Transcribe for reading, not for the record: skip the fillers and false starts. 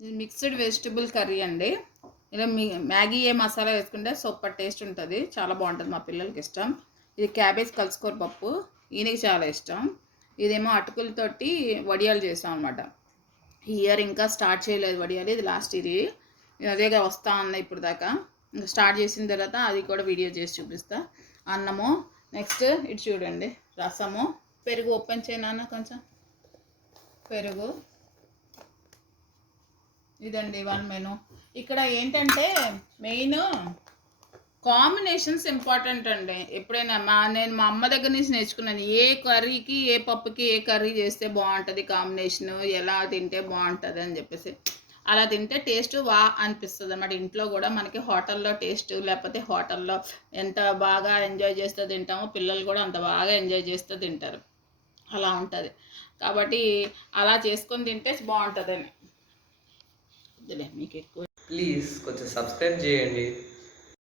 ఇది mixed vegetable curry అండి. ఇలా మ్యాగీ ఏ మసాలా వేసుకుంటే సూపర్ టేస్ట్ ఉంటుంది, చాలా బాగుంటుంది, మా పిల్లలకి ఇష్టం. ఇది క్యాబేజ్ కలుసుకోర పప్పు, ఈయనకి చాలా ఇష్టం. ఇదేమో అటుకులతోటి వడియాలు చేస్తాం అనమాట. ఈ ఇయర్ ఇంకా స్టార్ట్ చేయలేదు వడియాలు, ఇది లాస్ట్ ఇయర్. అదేగా వస్తా ఉన్నాయి ఇప్పుడు దాకా. ఇంకా స్టార్ట్ చేసిన తర్వాత అది కూడా వీడియో చేసి చూపిస్తా. అన్నము, నెక్స్ట్ ఇటు చూడండి రసము, పెరుగు ఓపెన్ చేయనా కొంచెం, పెరుగు, ఇదండి వన్ మెను. ఇక్కడ ఏంటంటే మెయిన్ కాంబినేషన్స్ ఇంపార్టెంట్ అండి. ఎప్పుడైనా నేను మా అమ్మ దగ్గర నుంచి నేర్చుకున్నాను, ఏ కర్రీకి ఏ పప్పుకి ఏ కర్రీ చేస్తే బాగుంటుంది, కాంబినేషను ఎలా తింటే బాగుంటుంది అని చెప్పేసి. అలా తింటే టేస్ట్ అనిపిస్తుంది అన్నమాట. ఇంట్లో కూడా మనకి హోటల్లో టేస్ట్, లేకపోతే హోటల్లో ఎంత బాగా ఎంజాయ్ చేస్తూ తింటామో పిల్లలు కూడా అంత బాగా ఎంజాయ్ చేస్తూ తింటారు, అలా ఉంటుంది. కాబట్టి అలా చేసుకొని తింటే బాగుంటుందని. మీకు ఎక్కువ ప్లీజ్ కొంచెం సబ్స్క్రైబ్ చేయండి.